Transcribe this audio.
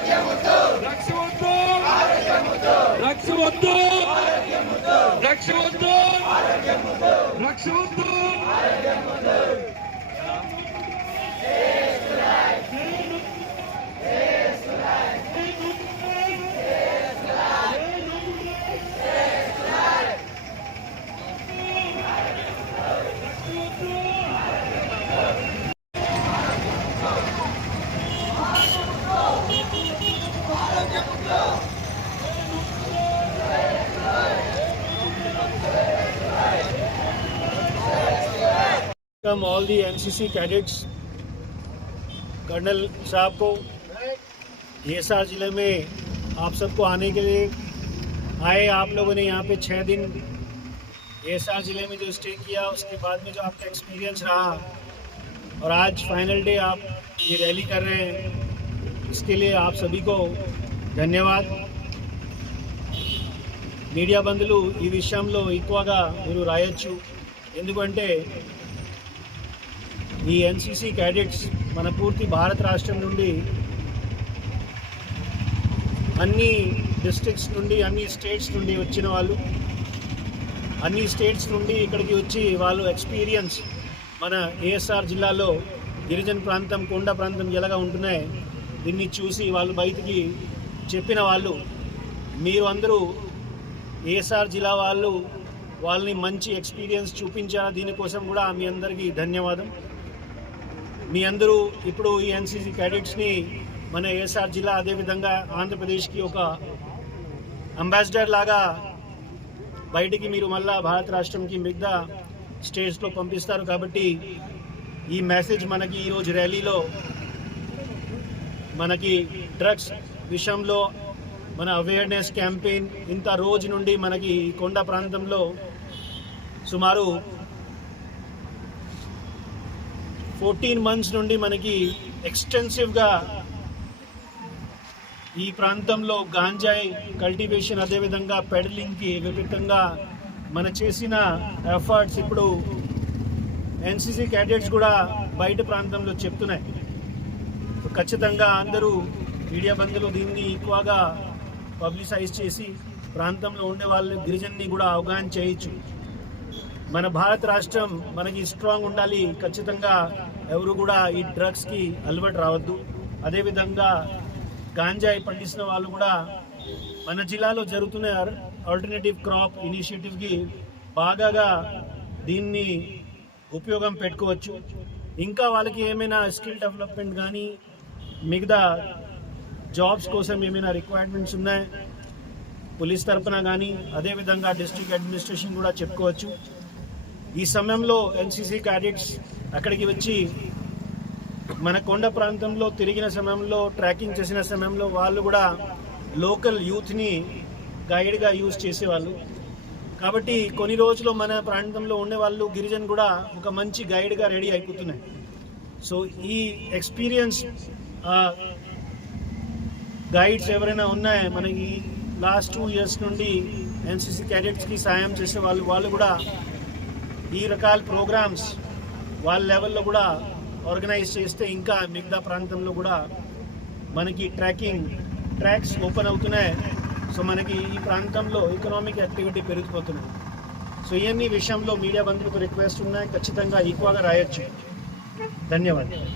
Drugs వద్దు, drugs వద్దు, drugs వద్దు, డ్రగ్స్ వద్దు. Welcome all the NCC cadets, colonel साहब को एएसआर जिले में आप सबको आने के लिए आए। आप लोगों ने यहाँ पे 6 दिन एएसआर जिले में जो स्टे किया, उसके बाद में जो आपका एक्सपीरियंस रहा और आज फाइनल डे आप ये रैली कर रहे हैं, इसके लिए आप सभी को ధన్యవాद। మీడియా బంధువులు ఈ విషయంలో ఎక్కువగా మీరు రాయొచ్చు, ఎందుకంటే ఈ ఎన్సీసీ క్యాడెట్స్ మన పూర్తి భారత రాష్ట్రం నుండి అన్ని డిస్ట్రిక్ట్స్ నుండి అన్ని స్టేట్స్ నుండి వచ్చిన వాళ్ళు, అన్ని స్టేట్స్ నుండి ఇక్కడికి వచ్చి వాళ్ళు ఎక్స్పీరియన్స్ మన ఏఎస్ఆర్ జిల్లాలో గిరిజన ప్రాంతం, కొండ ప్రాంతం ఎలాగా ఉంటున్నాయి దీన్ని చూసి వాళ్ళు బయటికి చెప్పిన వాళ్ళు, మీరు అందరూ ఏఎస్ఆర్ జిల్లా వాళ్ళని మంచి ఎక్స్పీరియన్స్ చూపించారు। దీనికోసం కూడా మీ అందరికీ ధన్యవాదం। మీ అందరూ ఇప్పుడు ఈ ఎన్సీసీ క్యాడెట్స్ని మన ఏఎస్ఆర్ జిల్లా అదేవిధంగా ఆంధ్రప్రదేశ్కి ఒక అంబాసిడర్ లాగా బయటికి మీరు మళ్ళా భారత రాష్ట్రంకి మిగతా స్టేట్స్లో పంపిస్తారు। కాబట్టి ఈ మెసేజ్ మనకి ఈరోజు ర్యాలీలో మనకి డ్రగ్స్ విషయంలో మన అవేర్నెస్ క్యాంపెయిన్ ఇంత రోజు నుండి మనకి కొండ ప్రాంతంలో సుమారు 14 మంత్స్ నుండి మనకి ఎక్స్టెన్సివ్గా ఈ ప్రాంతంలో గాంజాయి కల్టివేషన్ అదేవిధంగా పెడలింగ్కి విపరీతంగా మన చేసిన ఎఫర్ట్స్ ఇప్పుడు ఎన్సీసీ క్యాడెట్స్ కూడా బయట ప్రాంతంలో చెప్తున్నాయి। ఖచ్చితంగా అందరూ మీడియా బంధువులు దీన్ని ఎక్కువగా పబ్లిసైజ్ చేసి ప్రాంతంలో ఉండే వాళ్ళు గిరిజన్ని కూడా అవగాహన చేయొచ్చు। మన భారత రాష్ట్రం మనకి స్ట్రాంగ్ ఉండాలి, ఖచ్చితంగా ఎవరు కూడా ఈ డ్రగ్స్కి అలవాటు రావద్దు। అదేవిధంగా గాంజాయి పండిస్తున్న వాళ్ళు కూడా మన జిల్లాలో జరుగుతున్న ఆల్టర్నేటివ్ క్రాప్ ఇనిషియేటివ్కి బాగా దీన్ని ఉపయోగం పెట్టుకోవచ్చు। ఇంకా వాళ్ళకి ఏమైనా స్కిల్ డెవలప్మెంట్ కానీ మిగతా జాబ్స్ కోసం ఏమైనా రిక్వైర్మెంట్స్ ఉన్నాయి పోలీస్ తరపున కానీ అదేవిధంగా డిస్ట్రిక్ట్ అడ్మినిస్ట్రేషన్ కూడా చెప్పుకోవచ్చు। ఈ సమయంలో ఎన్సీసీ క్యాడెట్స్ అక్కడికి వచ్చి మన కొండ ప్రాంతంలో తిరిగిన సమయంలో ట్రాకింగ్ చేసిన సమయంలో వాళ్ళు కూడా లోకల్ యూత్ని గైడ్గా యూజ్ చేసేవాళ్ళు। కాబట్టి కొన్ని రోజులు మన ప్రాంతంలో ఉండేవాళ్ళు గిరిజన్ కూడా ఒక మంచి గైడ్గా రెడీ అయిపోతున్నాయి। సో ఈ ఎక్స్పీరియన్స్ గైడ్స్ ఎవరైనా ఉన్నాయో మనకి లాస్ట్ 2 ఇయర్స్ నుండి ఎన్సీసీ క్యాడెట్స్కి సాయం చేసే వాళ్ళు కూడా ఈ రకాల ప్రోగ్రామ్స్ వాళ్ళ లెవెల్లో కూడా ఆర్గనైజ్ చేస్తే ఇంకా మిగతా ప్రాంతంలో కూడా మనకి ట్రాక్స్ ఓపెన్ అవుతున్నాయి। సో మనకి ఈ ప్రాంతంలో ఎకనామిక్ యాక్టివిటీ పెరిగిపోతున్నాయి। సో ఇవన్నీ విషయంలో మీడియా బంధువులకు రిక్వెస్ట్ ఉన్నాయి, ఖచ్చితంగా ఎక్కువగా రాయొచ్చు। ధన్యవాదాలు।